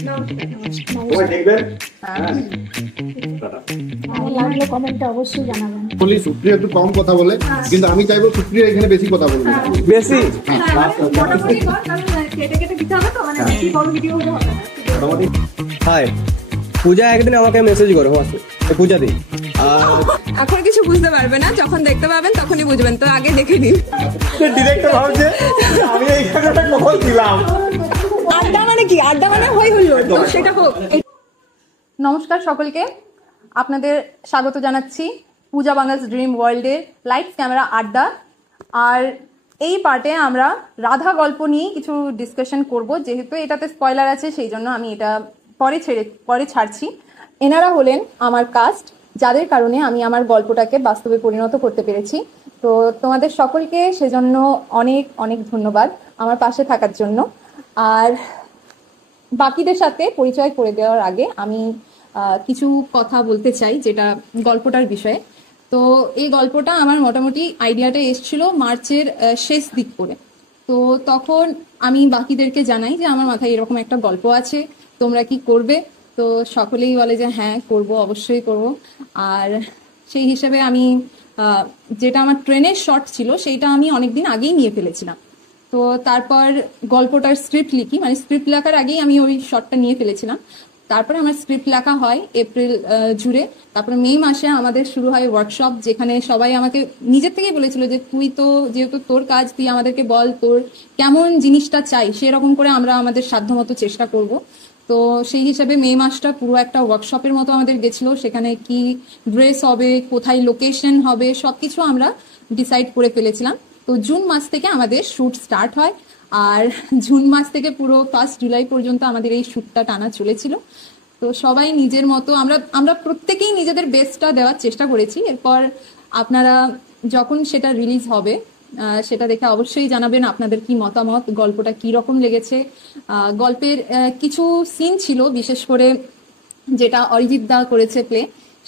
সবাই দেখবেন। লাগলে কমেন্টে অবশ্যই জানাবেন। বলি সুপ্রিয়া একটু কম কথা বলে, কিন্তু আমি চাইবো সুপ্রিয়া এখানে বেশি কথা বলবে। বেশি হাই পূজা একদিন আমাকে মেসেজ করো পূজা দি, এখন কিছু বুঝতে পারবে না, যখন দেখতে পাবেন তখনই বুঝবেন, তো আগে দেখে নিন। ডিরেক্টর ভাবছে আমি এইখানে একটা কল দিলাম। আড্ডা মানে কি? আড্ডা মানে হই হুল্লোড়, তো সেটা হোক। নমস্কার সকলকে, আপনাদের স্বাগত জানাচ্ছি পূজা বাঙালস ড্রিম ওয়ার্ল্ডের লাইটস ক্যামেরা আড্ডা। আর এই পার্টে আমরা রাধা গল্প নিয়ে কিছু ডিসকাশন করব, যেহেতু এটাতে স্পয়লার আছে সেই জন্য আমি এটা পরে ছাড়ছি। এনারা হলেন আমার কাস্ট, যাদের কারণে আমি আমার গল্পটাকে বাস্তবে পরিণত করতে পেরেছি। তো তোমাদের সকলকে সেজন্য অনেক অনেক ধন্যবাদ আমার পাশে থাকার জন্য। আর বাকিদের সাথে পরিচয় করে দেওয়ার আগে আমি কিছু কথা বলতে চাই, যেটা গল্পটার বিষয়ে। তো এই গল্পটা আমার মোটামুটি আইডিয়াটা এসেছিল মার্চের শেষ দিক করে। তো তখন আমি বাকিদেরকে জানাই যে আমার মাথায় এরকম একটা গল্প আছে, তোমরা কি করবে? তো সকলেই বলে যে হ্যাঁ করব, অবশ্যই করব। আর সেই হিসেবে আমি যেটা আমার ট্রেনের শট ছিল সেইটা আমি অনেকদিন আগেই নিয়ে ফেলেছিলাম। তো তারপর গল্পটার স্ক্রিপ্ট লিখি, মানে স্ক্রিপ্ট লেখার আগেই আমি ওই শটটা নিয়ে ফেলেছিলাম। তারপরে আমার স্ক্রিপ্ট লেখা হয় এপ্রিল জুড়ে। তারপরে মে মাসে আমাদের শুরু হয় ওয়ার্কশপ, যেখানে সবাই আমাকে নিজের থেকেই বলেছিল যে তুই তো যেহেতু তোর কাজ, তুই আমাদেরকে বল তোর কেমন জিনিসটা চাই, সেরকম করে আমরা আমাদের সাধ্যমতো চেষ্টা করব। তো সেই হিসাবে মে মাসটা পুরো একটা ওয়ার্কশপের মতো আমাদের গেছিল। সেখানে কি ড্রেস হবে, কোথায় লোকেশন হবে, সবকিছু আমরা ডিসাইড করে ফেলেছিলাম। তো জুন মাস থেকে আমাদের শুট স্টার্ট হয়, আর জুন মাস থেকে পুরো 1 জুলাই পর্যন্ত আমাদের এই শুটটা টানা চলেছিল। তো সবাই নিজের মতো আমরা প্রত্যেকেই নিজেদের বেস্টটা দেওয়ার চেষ্টা করেছি। এরপর আপনারা যখন সেটা রিলিজ হবে সেটা দেখে অবশ্যই জানাবেন আপনাদের কি মতামত, গল্পটা কি রকম লেগেছে। গল্পের কিছু সিন ছিল, বিশেষ করে যেটা অরিজিৎ দা করেছে প্লে,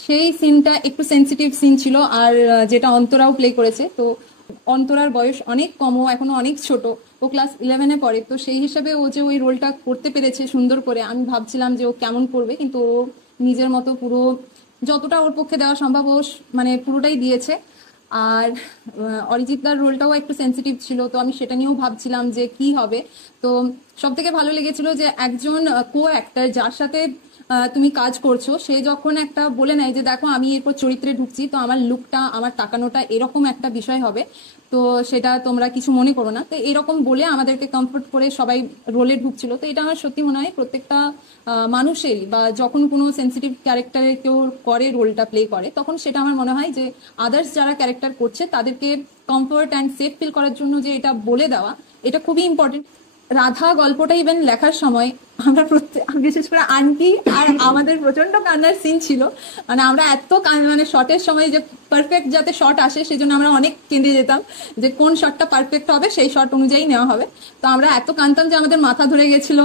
সেই সিনটা একটু সেন্সিটিভ সিন ছিল। আর যেটা অন্তরাও প্লে করেছে, তো অন্তরার বয়স অনেক কম, ও এখনো অনেক ছোট, ও ক্লাস 11-এ পড়ে। তো সেই হিসেবে ও যে ওই রোলটা করতে পেরেছে সুন্দর করে, আমি ভাবছিলাম যে ও কেমন করবে, কিন্তু ও নিজের মতো পুরো যতটা ওর পক্ষে দেওয়া সম্ভব ও মানে পুরোটাই দিয়েছে। আর অরিজিৎদার রোলটাও একটু সেন্সিটিভ ছিল, তো আমি সেটা নিয়েও ভাবছিলাম যে কি হবে। তো সব থেকে ভালো লেগেছিল যে একজন কো অ্যাক্টর যার সাথে তুমি কাজ করছো, সে যখন একটা বলে নেয় যে দেখো আমি এরপর চরিত্রে ঢুকছি, তো আমার লুকটা, আমার তাকানোটা এরকম একটা বিষয় হবে, তো সেটা তোমরা কিছু মনে করো না। তো এরকম বলে আমাদেরকে কমফোর্ট করে সবাই রোলে ঢুকছিল। তো এটা আমার সত্যি মনে হয় প্রত্যেকটা মানুষেরই, বা যখন কোনো সেন্সিটিভ ক্যারেক্টারে কেউ করে রোলটা প্লে করে, তখন সেটা আমার মনে হয় যে আদার্স যারা ক্যারেক্টার করছে তাদেরকে কমফোর্ট অ্যান্ড সেফ ফিল করার জন্য যে এটা বলে দেওয়া, এটা খুবই ইম্পর্টেন্ট। রাধা গল্পটা ইভেন লেখার সময় আমরা বিশেষ করে আন্টি আর আমাদের প্রচন্ড কান্নার সিন ছিল। মানে আমরা এত মানে শটের সময় যে পারফেক্ট যাতে শট আসে, সেই জন্য আমরা অনেক কেঁদে যেতাম যে কোন শটটা পারফেক্ট হবে সেই শট অনুযায়ী নেওয়া হবে। তো আমরা এত কাঁদতাম যে আমাদের মাথা ধরে গেছিল।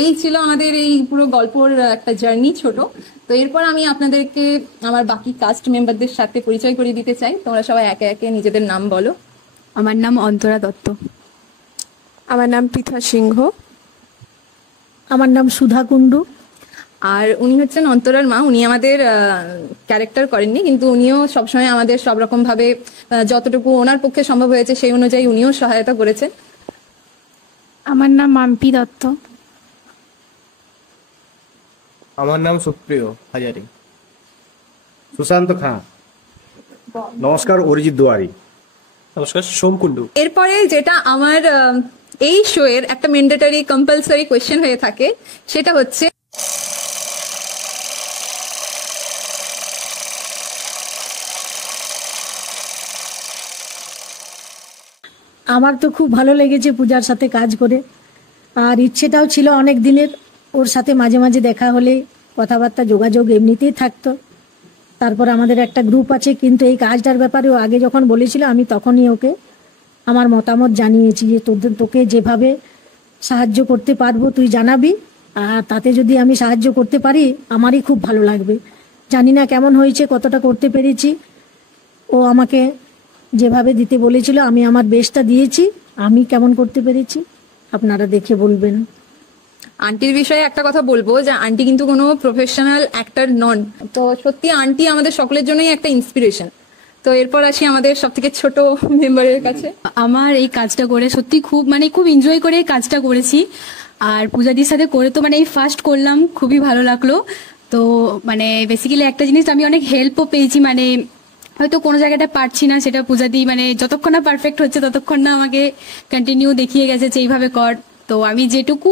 এই ছিল আমাদের এই পুরো গল্পর একটা জার্নি ছোট। তো এরপর আমি আপনাদেরকে আমার বাকি কাস্ট মেম্বারদের সাথে পরিচয় করিয়ে দিতে চাই। তোমরা সবাই একে একে নিজেদের নাম বলো। আমার নাম অন্তরা দত্ত। আমার নাম পৃথা সিংহ। আমার নাম সুধা কুণ্ডু। আর উনি হচ্ছেন অন্তরার মা। উনি আমাদের ক্যারেক্টার করেননি, কিন্তু উনিও সবসময় আমাদের সব রকম ভাবে যতটুকু ওনার পক্ষে সম্ভব হয়েছে সেই অনুযায়ী উনিও সহায়তা করেছেন। আমার নাম মাম্পি দত্ত। আমার নাম সুপ্রিয় হাজারি। সুশান্ত খান। নমস্কার, অরিজিৎ দুয়ারি। নমস্কার, সোম কুণ্ডু। এরপরে যেটা আমার এই শো এর একটা ম্যান্ডেটরি কম্পালসরি কোয়েশ্চেন হয়ে থাকে, সেটা হচ্ছে আমার তো খুব ভালো লেগেছে পূজার সাথে কাজ করে, আর ইচ্ছেটাও ছিল অনেক দিনের ওর সাথে মাঝে মাঝে দেখা হলে কথাবার্তা যোগাযোগ এমনিতেই থাকতো। তারপর আমাদের একটা গ্রুপ আছে, কিন্তু এই কাজটার ব্যাপারে ও আগে যখন বলেছিল আমি তখনই ওকে আমার মতামত জানিয়েছি যে তোকে যেভাবে সাহায্য করতে পারবো তুই জানাবি, আর তাতে যদি আমি সাহায্য করতে পারি আমারই খুব ভালো লাগবে। জানি না কেমন হয়েছে, কতটা করতে পেরেছি। ও আমাকে যেভাবে দিতে বলেছিল আমি আমার বেস্টটা দিয়েছি। আমি কেমন করতে পেরেছি আপনারা দেখে বলবেন। আন্টির বিষয়ে একটা কথা বলবো যে আন্টি কিন্তু কোনো প্রফেশনাল অ্যাক্টর নন, তো সত্যি আন্টি আমাদের সকলের জন্যই একটা ইন্সপিরেশন। তো এরপর আসি আমাদের সব থেকে ছোট মেম্বারের কাছে। আমার এই কাজটা করে সত্যি খুব এনজয় করে এই কাজটা করেছি। আর পূজাদির সাথে করে তো এই ফার্স্ট করলাম, খুবই ভালো লাগলো। তো বেসিক্যালি একটা জিনিস আমি অনেক হেল্পও পেয়েছি, হয়তো কোনো জায়গাটা পারছি না, সেটা পূজাদি যতক্ষণ না পারফেক্ট হচ্ছে ততক্ষণ না আমাকে কন্টিনিউ দেখিয়ে গেছে যে এইভাবে কর। তো আমি যেটুকু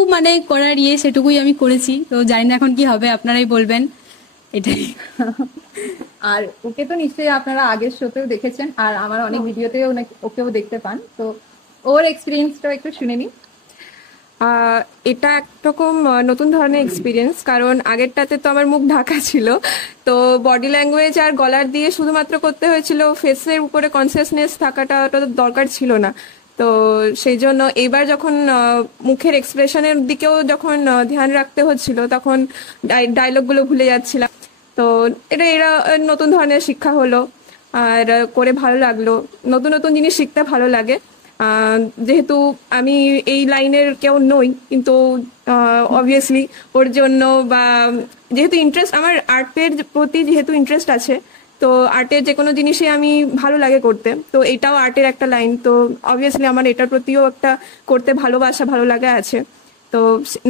করার সেটুকুই আমি করেছি। তো জানি না এখন কি হবে, আপনারাই বলবেন। এটাই। আর ওকে তো নিশ্চয়ই আপনারা আগের শোতেও দেখেছেন, আর আমার অনেক ভিডিওতেও ওকেও দেখতে পান। তো ওর এক্সপিরিয়েন্সটা একটু শুনে নিই। এটা একরকম নতুন ধরনের এক্সপিরিয়েন্স, কারণ আগেরটাতে তো আমার মুখ ঢাকা ছিল, তো বডি ল্যাঙ্গুয়েজ আর গলার দিয়ে শুধুমাত্র করতে হয়েছিল, ফেসের উপরে কনসিয়াসনেস থাকাটা ওটা তো দরকার ছিল না। তো সেই জন্য এবার যখন মুখের এক্সপ্রেশনের দিকেও যখন ধ্যান রাখতে হচ্ছিল, তখন ডায়লগগুলো ভুলে যাচ্ছিলাম। তো এরা নতুন ধরনের শিক্ষা হলো, আর করে ভালো লাগলো। নতুন নতুন জিনিস শিখতে ভালো লাগে। যেহেতু আমি এই লাইনের কেউ নই, কিন্তু অবভিয়াসলি ওর জন্য বা যেহেতু ইন্টারেস্ট, আমার আর্টের প্রতি যেহেতু ইন্টারেস্ট আছে, তো আর্টের যে কোনো জিনিসই আমি ভালো লাগে করতে। তো এটাও আর্টের একটা লাইন, তো অবভিয়াসলি আমার এটার প্রতিও একটা করতে ভালোবাসা, ভালো লাগা আছে। তো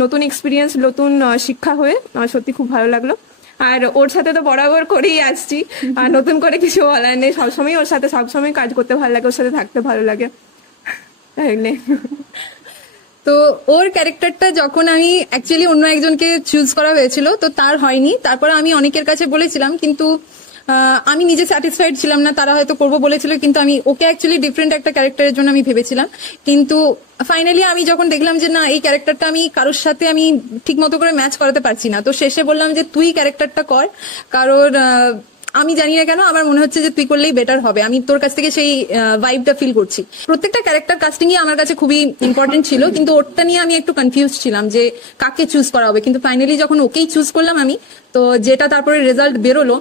নতুন এক্সপিরিয়েন্স, নতুন শিক্ষা হয়ে আমার সত্যি খুব ভালো লাগলো। আর ওর সাথে তো বরাবর করেই আসছি, আর নতুন করে কিছু বলার নেই। সবসময় ওর সাথে সবসময় কাজ করতে ভালো লাগে, ওর সাথে থাকতে ভালো লাগে। তো ওর ক্যারেক্টারটা যখন আমি অ্যাকচুয়ালি অন্য একজনকে চুজ করা হয়েছিল, তো তার হয়নি। তারপর আমি অনেকের কাছে বলেছিলাম, কিন্তু আমি নিজে স্যাটিসফাইড ছিলাম না। তারা হয়তো করবো বলেছিল, কিন্তু আমি ওকে অ্যাকচুয়ালি ডিফারেন্ট একটা ক্যারেক্টারের জন্য আমি ভেবেছিলাম। কিন্তু ফাইনালি আমি যখন দেখলাম যে না, এই ক্যারেক্টারটা আমি কারোর সাথে আমি ঠিক মতো করে ম্যাচ করাতে পারছি না, তো শেষে বললাম যে তুই ক্যারেক্টারটা কর। কারণ আমি জানি না কেন আমার মনে হচ্ছে যে তুই করলেই বেটার হবে। আমি তোর কাছ থেকে সেই ভাইবটা ফিল করছি। প্রত্যেকটা ক্যারেক্টার কাস্টিং আমার কাছে খুবই ইম্পর্টেন্ট ছিল, কিন্তু ওরটা নিয়ে আমি একটু কনফিউজ ছিলাম যে কাকে চুজ করা হবে। কিন্তু ফাইনালি যখন ওকেই চুজ করলাম আমি, তো যেটা তারপরে রেজাল্ট বেরোলো,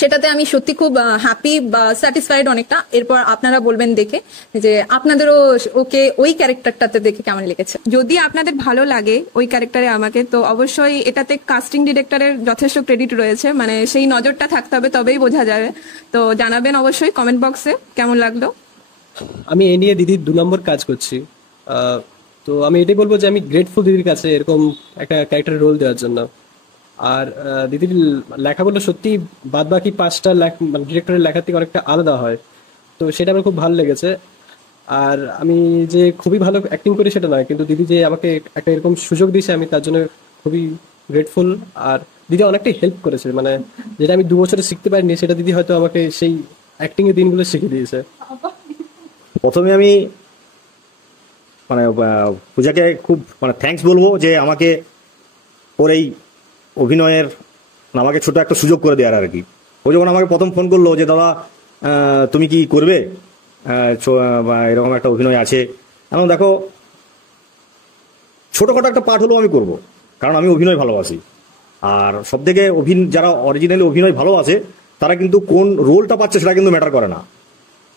সেটাতে আমি সত্যি খুব হ্যাপি বা স্যাটিসফাইড অনেকটা। এরপর আপনারা বলবেন দেখে যে আপনাদেরও ওকে ওই ক্যারেক্টারটাতে দেখে কেমন লেগেছে। যদি আপনাদের ভালো লাগে ওই ক্যারেক্টারে আমাকে, তো অবশ্যই এটাতে কাস্টিং ডিরেক্টরের যথেষ্ট ক্রেডিট রয়েছে, সেই নজরটা থাকতে হবে, তবেই বোঝা যাবে। তো জানাবেন অবশ্যই কমেন্ট বক্সে কেমন লাগলো। আমি এ নিয়ে দিদির 2 নম্বর কাজ করছি। তো আমি এটাই বলবো যে আমি গ্রেটফুল দিদির কাছে এরকম একটা ক্যারেক্টারের রোল দেওয়ার জন্য। আর দিদির লেখাগুলো সত্যি বাদ বাকি 5টা ডিরেক্টরের লেখার থেকে অনেকটা আলাদা হয়, তো সেটা আমার খুব ভালো লেগেছে। আর আমি যে খুবই ভালো অ্যাক্টিং করি সেটা নয়, কিন্তু দিদি যে আমাকে একটা এরকম সুযোগ দিয়েছে, আমি তার জন্য খুবই গ্রেটফুল। আর দিদি অনেকটাই হেল্প করেছে, যেটা আমি 2 বছরে শিখতে পারিনি, সেটা দিদি হয়তো আমাকে সেই অ্যাক্টিং এর দিনগুলো শিখিয়ে দিয়েছে। প্রথমে আমি পূজাকে খুব থ্যাঙ্কস বলবো যে আমাকে ওর এই অভিনয়ের আমাকে ছোট একটা সুযোগ করে দেওয়ার আর কি। ও যখন আমাকে প্রথম ফোন করলো যে দাদা তুমি কি করবে, এরকম একটা অভিনয় আছে, এখন দেখো ছোটখাটো একটা পার্ট হলেও আমি করব, কারণ আমি অভিনয় ভালোবাসি। আর সব থেকে যারা অরিজিনালি অভিনয় ভালোবাসে তারা কিন্তু কোন রোলটা পাচ্ছে সেটা কিন্তু ম্যাটার করে না,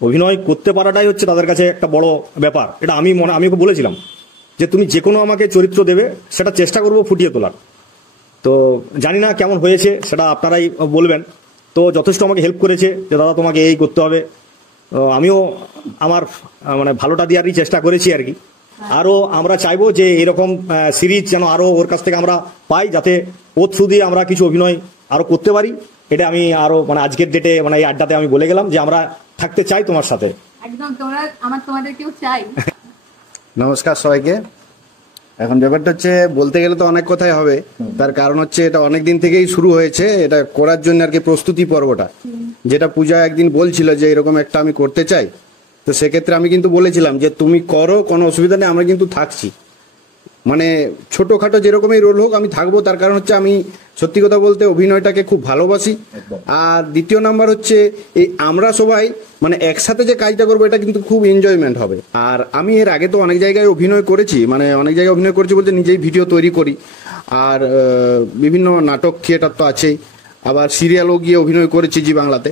অভিনয় করতে পারাটাই হচ্ছে তাদের কাছে একটা বড় ব্যাপার। এটা আমি ওকে বলেছিলাম যে তুমি যে কোনো আমাকে চরিত্র দেবে, সেটা চেষ্টা করবো ফুটিয়ে তোলার। তো জানি না কেমন হয়েছে, সেটা আপনারাই বলবেন। তো যথেষ্ট আমাকে হেল্প করেছে যে দাদা তোমাকে এই করতে হবে। আমিও আমার ভালোটা দেওয়ারই চেষ্টা করেছি আর কি। আরও আমরা চাইবো যে এরকম সিরিজ যেন আরও ওর কাছ থেকে আমরা পাই, যাতে ওর থ্রু দিয়ে আমরা কিছু অভিনয় আরও করতে পারি। এটা আমি আরও আজকের ডেটে এই আড্ডাতে আমি বলে গেলাম যে আমরা থাকতে চাই তোমার সাথে। একদম, তোমাদেরকেও চাই। নমস্কার সবাইকে। এখন ব্যাপারটা হচ্ছে, বলতে গেলে তো অনেক কথাই হবে, তার কারণ হচ্ছে এটা অনেক দিন থেকেই শুরু হয়েছে, এটা করার জন্য আর কি প্রস্তুতি পর্বটা, যেটা পূজা একদিন বলছিল যে এরকম একটা আমি করতে চাই। তো সেক্ষেত্রে আমি কিন্তু বলেছিলাম যে তুমি করো, কোনো অসুবিধা নেই, আমরা কিন্তু থাকছি। ছোটখাটো যেরকমই রোল হোক আমি থাকবো। তার কারণ হচ্ছে আমি সত্যি কথা বলতে অভিনয়টাকে খুব ভালোবাসি। আর দ্বিতীয় নাম্বার হচ্ছে এই আমরা সবাই একসাথে যে কাজটা করবো, এটা কিন্তু খুব এনজয়মেন্ট হবে। আর আমি এর আগে তো অনেক জায়গায় অভিনয় করেছি, অনেক জায়গায় অভিনয় করেছি বলতে নিজেই ভিডিও তৈরি করি, আর বিভিন্ন নাটক থিয়েটার তো আছেই, আবার সিরিয়ালও গিয়ে অভিনয় করেছি জি বাংলাতে।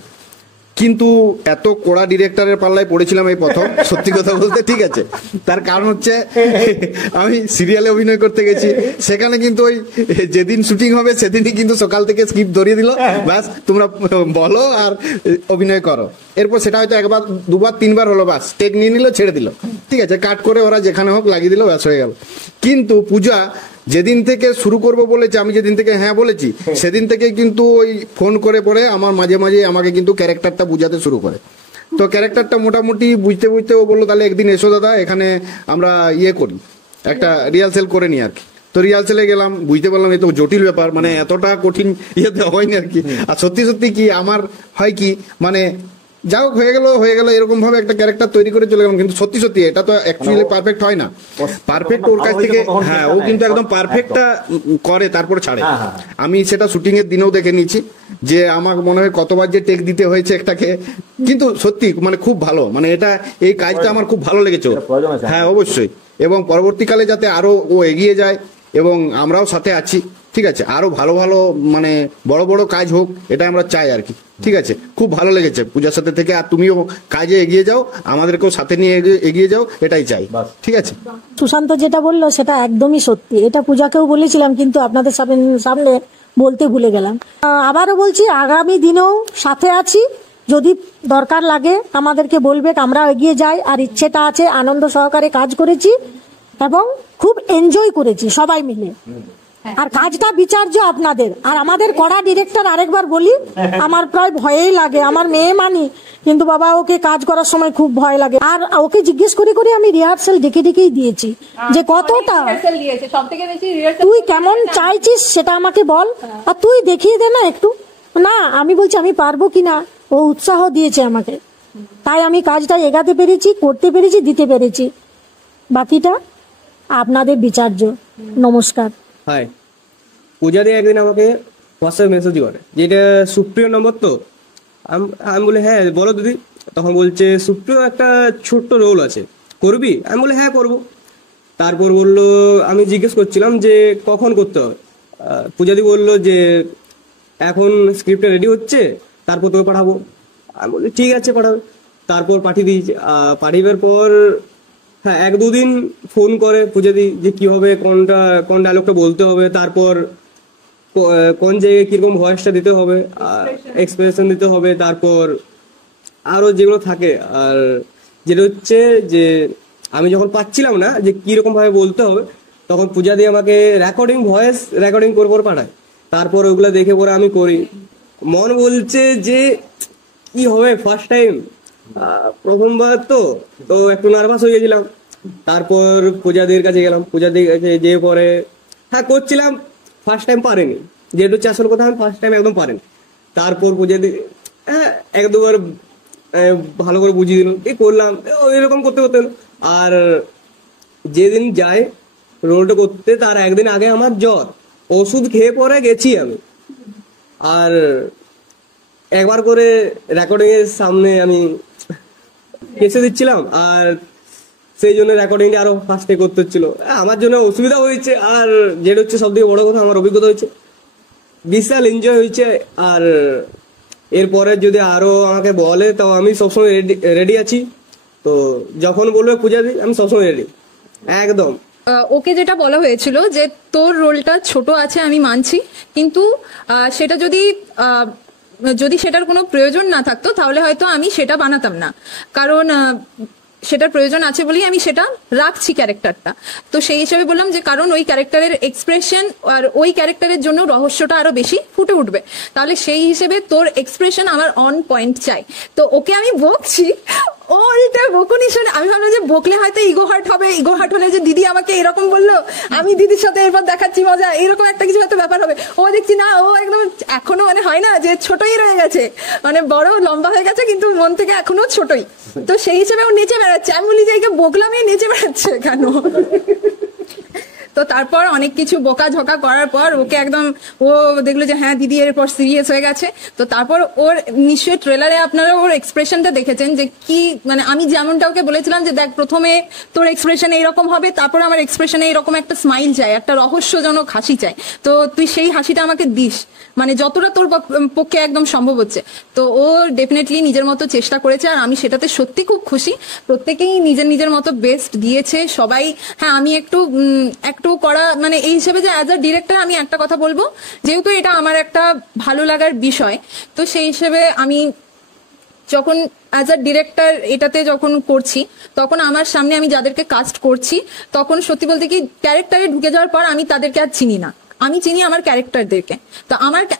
কিন্তু এত কড়া ডিরেক্টরের পাল্লায় পড়েছিলাম এই প্রথম, সত্যি কথা বলতে, ঠিক আছে। তার কারণ হচ্ছে আমি সিরিয়ালে অভিনয় করতে গেছি, সেখানে কিন্তু ওই যেদিন শুটিং হবে সেদিনই কিন্তু সকাল থেকে স্ক্রিপ্ট ধরিয়ে দিল, ব্যাস তোমরা বলো আর অভিনয় করো। এরপর সেটা হয়তো একবার দুবার তিনবার হলো, ব্যাস টেক নিয়ে নিল, ছেড়ে দিল, ঠিক আছে, কাট করে ওরা যেখানে হোক লাগিয়ে দিল, ব্যাস হয়ে গেল। কিন্তু পূজা যেদিন থেকে শুরু করব বলেছে, আমি যেদিন থেকে হ্যাঁ বলেছি, সেদিন থেকে কিন্তু ওই ফোন করে পরে আমার মাঝে মাঝে আমাকে কিন্তু ক্যারেক্টারটা বুঝাতে শুরু করে। তো ক্যারেক্টারটা মোটামুটি বুঝতে বুঝতে ও বললো তাহলে একদিন এসো দাদা, এখানে আমরা ইয়ে করি, একটা রিহার্সেল করে নিই আর কি। তো রিহার্সেলে গেলাম, বুঝতে পারলাম এত জটিল ব্যাপার, মানে এতটা কঠিন ইয়েতে হয়নি আর কি। আর সত্যি সত্যি কি আমার হয় কি, মানে যা হোক হয়ে গেল এরকম ভাবে একটা ক্যারেক্টার তৈরি করে চলে গেলাম। কিন্তু সত্যি সত্যি এটা তো অ্যাকচুয়ালি পারফেক্ট হয় না, পারফেক্ট ওর কাছ থেকে, হ্যাঁ ও কিন্তু একদম পারফেক্টটা করে তারপর ছাড়ে। আমি সেটা শুটিং এর দিনেও দেখে নিয়েছি যে আমার মনে হয় কতবার যে টেক দিতে হয়েছে একটাকে, কিন্তু সত্যি মানে খুব ভালো, মানে এটা এই কাজটা আমার খুব ভালো লেগেছে। হ্যাঁ অবশ্যই, এবং পরবর্তীকালে যাতে আরো ও এগিয়ে যায় এবং আমরাও সাথে আছি, ঠিক আছে, আরো ভালো ভালো মানে বড় বড় কাজ হোক, এটা আমরা চাই আর কি, ঠিক আছে। খুব ভালো লেগেছে পূজার সাথে থেকে, আর তুমিও কাজে এগিয়ে যাও, আমাদেরকেও সাথে নিয়ে এগিয়ে যাও, এটাই চাই, ঠিক আছে। সুশান্ত যেটা বললো সেটা একদমই সত্যি, এটা পূজাকেও বলেছিলাম কিন্তু আপনাদের সামনে বলতে ভুলে গেলাম। আবারও বলছি, আগামী দিনেও সাথে আছি, যদি দরকার লাগে আমাদেরকে বলবে, আমরা এগিয়ে যাই। আর ইচ্ছেটা আছে, আনন্দ সহকারে কাজ করেছি এবং খুব এনজয় করেছি সবাই মিলে। আর কাজটা বিচার্য আপনাদের, আর আমাদের কড়া ডিরেক্টর, আরেকবার বলি, আমার প্রায় ভয়েই লাগে, আমার মেয়ে মানি, কিন্তু বাবা ওকে কাজ করার সময় খুব ভয় লাগে। আর ওকে জিজ্ঞেস করে করে আমি রিহার্সাল ডেকেই দিয়েছি যে কতটা তুই কেমন চাইছিস সেটা আমাকে বল, আর তুই দেখিয়ে দে না একটু। না আমি বলছি আমি পারবো কিনা, ও উৎসাহ দিয়েছে আমাকে, তাই আমি কাজটা এগাতে পেরেছি, করতে পেরেছি, দিতে পেরেছি। বাকিটা আপনাদের বিচার্য। নমস্কার। হাই, পূজা দিয়ে একদিন আমাকে হোয়াটসঅ্যাপে মেসেজ করে, যেটা সুপ্রিয় নম্বর। তো আমি বলি হ্যাঁ বলো দিদি। তখন বলছে সুপ্রিয় একটা ছোট্ট রোল আছে, করবি? আমি বলি হ্যাঁ করবো। তারপর বললো, আমি জিজ্ঞেস করছিলাম যে কখন করতে হবে। পূজাদি বললো যে এখন স্ক্রিপ্টটা রেডি হচ্ছে, তারপর তোকে পাঠাবো। আমি বলি ঠিক আছে পাঠাবে। তারপর পাঠিয়ে দিয়েছি। পাঠিয়ে পর হ্যাঁ 1-2 দিন ফোন করে পূজাদি যে কি হবে, কোন ডায়লগটা বলতে হবে, তারপর কোন জায়গায় কিরকম ভয়েসটা দিতে হবে, আর এক্সপ্রেশন দিতে হবে, তারপর আরো যেগুলো থাকে। আর যেটা হচ্ছে যে আমি যখন পাচ্ছিলাম না যে কিরকম ভাবে বলতে হবে, তখন পূজা দিয়ে আমাকে ভয়েস রেকর্ডিং করে পাঠায়। তারপর ওগুলো দেখে পরে আমি করি। মন বলছে যে কি হবে, ফার্স্ট টাইম, প্রথমবার তো একটু নার্ভাস হয়ে গেছিলাম। তারপর পূজাদের কাছে গেলাম, পূজাদের কাছে যেয়ে পরে হ্যাঁ করছিলাম, ফার্স্ট টাইম পারেনি, যেটা হচ্ছে আসল কথা, আমি ফার্স্ট টাইম একদম পারেনি। তারপর পূজাদি হ্যাঁ 1-2বার ভালো করে বুঝিয়ে দিল, এই করলাম, এরকম করতে করতে। আর যেদিন যাই রোলটা করতে, তার একদিন আগে আমার জ্বর, ওষুধ খেয়ে পরে গেছি আমি। আর একবার করে রেকর্ডিং এর সামনে আমি কেসে দিচ্ছিলাম, আর সেই জন্য রেকর্ডিংটা আরো ফাস্টে করতে হচ্ছিল। আমার জন্য অসুবিধা হয়েছে, আর যেটা হচ্ছে সব থেকে বড় কথা, আমার অভিজ্ঞতা হয়েছে, বিশাল এনজয় হয়েছে। আর এরপরে যদি আরো আমাকে বলে, তো আমি সবসময় রেডি আছি। তো যখন বলবে পূজা দি, আমি সবসময় রেডি একদম। ওকে যেটা বলা হয়েছিল যে তোর রোলটা ছোট আছে, আমি মানছি, কিন্তু সেটা যদি সেটার কোনো প্রয়োজন না থাকতো তাহলে হয়তো আমি সেটা বানাতাম না, কারণ সেটার প্রয়োজন আছে বলেই আমি সেটা রাখছি ক্যারেক্টারটা। তো সেই হিসেবে বললাম যে কারণ ওই ক্যারেক্টারের এক্সপ্রেশন আর ওই ক্যারেক্টারের জন্য রহস্যটা আরো বেশি ফুটে উঠবে, তাহলে সেই হিসেবে তোর এক্সপ্রেশন আমার অন পয়েন্ট চাই। তো ওকে আমি বকছি, ও এটা বকুনি শুনে আমি ভাবলাম যে বকলে হয়তো ইগো হার্ট হবে, ইগো হার্ট হলে যে দিদি আমাকে এরকম বললো, আমি দিদির সাথে এরপর দেখাচ্ছি মজা, এরকম একটা কিছু হয়তো ব্যাপার হবে। ও দেখছি না, ও একদম এখনো মানে হয় না যে ছোটই রয়ে গেছে, মানে বড় লম্বা হয়ে গেছে কিন্তু মন থেকে এখনো ছোটই। তো সেই হিসেবে ও নেচে বেড়াচ্ছে। আমি বলি যে একে বকলামই, নেচে বেড়াচ্ছে কেন? তো তারপর অনেক কিছু বকাঝকা করার পর ওকে একদম ও দেখলো যে হ্যাঁ দিদি এরপর সিরিয়াস হয়ে গেছে। তো তারপর ওর নিশ্চয়ই ট্রেলারে আপনারা ওর এক্সপ্রেশনটা দেখেছেন যে কি, মানে আমি যেমনটা ওকে বলেছিলাম যে দেখ প্রথমে তোর এক্সপ্রেশন এইরকম হবে, তারপর আমার এক্সপ্রেশনে এইরকম একটা স্মাইল চাই, একটা রহস্যজনক হাসি চাই, তো তুই সেই হাসিটা আমাকে দিস, মানে যতটা তোর পক্ষে একদম সম্ভব হচ্ছে। তো ও ডেফিনেটলি নিজের মতো চেষ্টা করেছে আর আমি সেটাতে সত্যি খুব খুশি। প্রত্যেকেই নিজের নিজের মতো বেস্ট দিয়েছে সবাই। হ্যাঁ আমি একটু করা মানে এই হিসেবে যে অ্যাজ আ ডিরেক্টর আমি একটা কথা বলবো, যেহেতু এটা আমার একটা ভালো লাগার বিষয়, তো সেই হিসেবে আমি যখন অ্যাজ আ ডিরেক্টর এটাতে যখন করছি তখন আমার সামনে আমি যাদেরকে কাস্ট করছি তখন সত্যি বলতে কি ক্যারেক্টারে ঢুকে যাওয়ার পর আমি তাদেরকে আর চিনি না, আমি চিনি আমার ক্যারেক্টারদেরকে। তো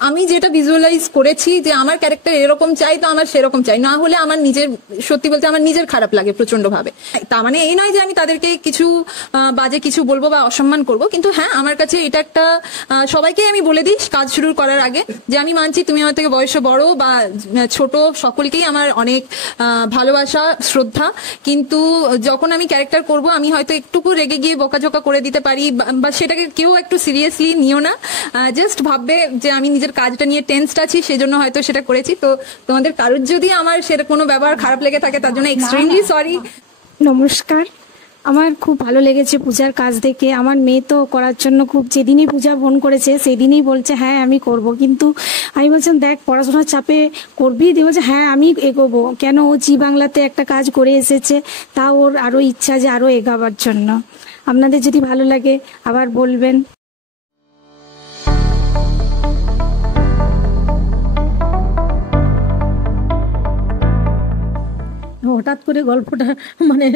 আমি যেটা ভিজুয়ালাইজ করেছি যে আমার ক্যারেক্টার এরকম চাই, তো আমার সেরকম চাই, না হলে আমার নিজের সত্যি বলতে আমার নিজের খারাপ লাগে প্রচন্ড ভাবে। তার মানে এই নয় যে আমি তাদেরকে কিছু বাজে কিছু বলবো বা অসম্মান করব, কিন্তু হ্যাঁ আমার কাছে এটা একটা সবাইকে আমি বলে দিই কাজ শুরু করার আগে যে আমি মানছি তুমি আমার থেকে বয়সে বড় বা ছোট, সকলকেই আমার অনেক ভালোবাসা শ্রদ্ধা, কিন্তু যখন আমি ক্যারেক্টার করব আমি হয়তো একটুকু রেগে গিয়ে বকাঝকা করে দিতে পারি বা সেটাকে কেউ একটু সিরিয়াসলি নিও না, জাস্ট ভাববে যে আমি নিজের কাজটা নিয়ে টেন্সড আছি সেজন্য হয়তো সেটা করেছি। তো তোমাদের কারোর যদি আমার সেটা কোনো ব্যবহার খারাপ লেগে থাকে তার জন্য এক্সট্রিমলি সরি। নমস্কার, আমার খুব ভালো লেগেছে পূজার কাজ দেখে। আমার মেয়ে তো করার জন্য খুব, যেদিনই পূজা ফোন করেছে সেদিনই বলছে হ্যাঁ আমি করব, কিন্তু আমি বলছিলাম দেখ পড়াশোনার চাপে করবি, দিয়ে বলছে হ্যাঁ আমি এগোবো। কেন, ও জি বাংলাতে একটা কাজ করে এসেছে, তা ওর আরো ইচ্ছা যে আরো এগাবার জন্য। আপনাদের যদি ভালো লাগে আবার বলবেন। হঠাৎ করে গল্পটা মানে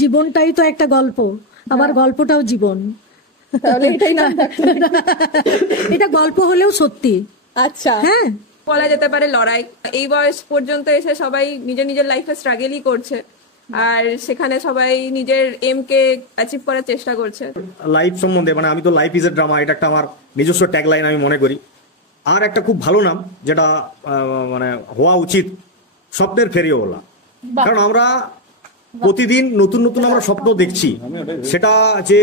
জীবনটাই তো একটা গল্প, আবার গল্পটাও জীবন, তাহলে এটাই না এটা গল্প হলেও সত্যি। আচ্ছা হ্যাঁ বলা যেতে পারে লড়াই। এই বয়স পর্যন্ত এসে সবাই নিজের নিজের লাইফে স্ট্রাগলই করছে আর সেখানে সবাই নিজের এম কে অ্যাচিভ করার চেষ্টা করছে। লাইফ সম্বন্ধে মানে আমি তো লাইফ ইজ এ ড্রামা, এটা একটা আমার নিজস্ব ট্যাগলাইন আমি মনে করি। আর একটা খুব ভালো নাম যেটা মানে হওয়া উচিত, স্বপ্নের ফেরিওয়ালা। কারণ আমরা প্রতিদিন নতুন নতুন আমরা স্বপ্ন দেখছি, সেটা যে